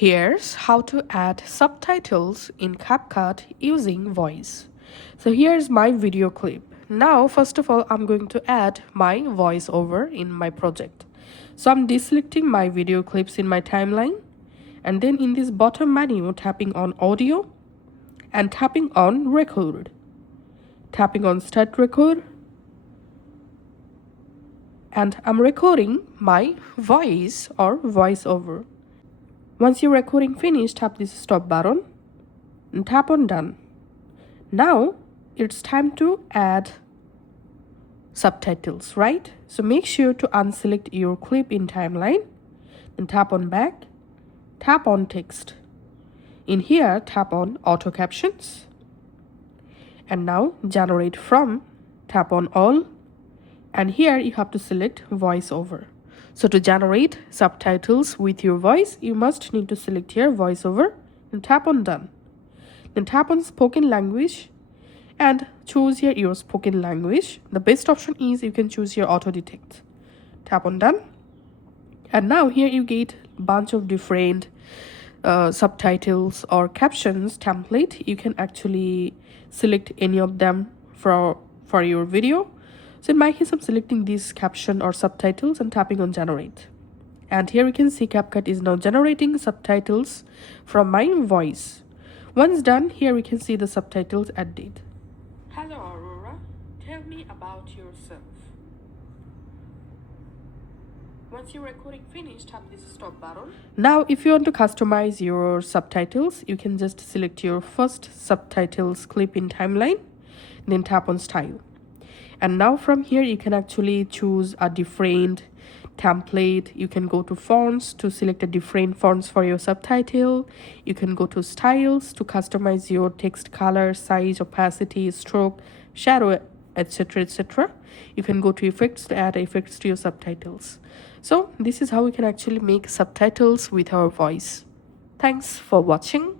Here's how to add subtitles in CapCut using voice. So here's my video clip. Now, first of all, I'm going to add my voiceover in my project. So I'm deselecting my video clips in my timeline, and then in this bottom menu, tapping on audio and tapping on record. Tapping on start record, and I'm recording my voice or voiceover. Once your recording finished, tap this stop button and tap on done. Now it's time to add subtitles, right? So make sure to unselect your clip in timeline, then tap on back, tap on text. In here, tap on auto captions, and now generate from, tap on all, and here you have to select voiceover. So to generate subtitles with your voice, you must need to select here voiceover and tap on done. Then tap on spoken language and choose here your spoken language. The best option is you can choose your auto detect. Tap on done. And now here you get a bunch of different subtitles or captions template. You can actually select any of them for your video. So in my case, I'm selecting this caption or subtitles and tapping on generate. And here you can see CapCut is now generating subtitles from my voice. Once done, here we can see the subtitles added. Hello Aurora, tell me about yourself. Once your recording finished, tap this stop button. Now if you want to customize your subtitles, you can just select your first subtitles clip in timeline, then tap on style. And now from here, you can actually choose a different template. You can go to fonts to select a different fonts for your subtitle. You can go to styles to customize your text color, size, opacity, stroke, shadow, etc, etc. You can go to effects to add effects to your subtitles. So this is how we can actually make subtitles with our voice. Thanks for watching.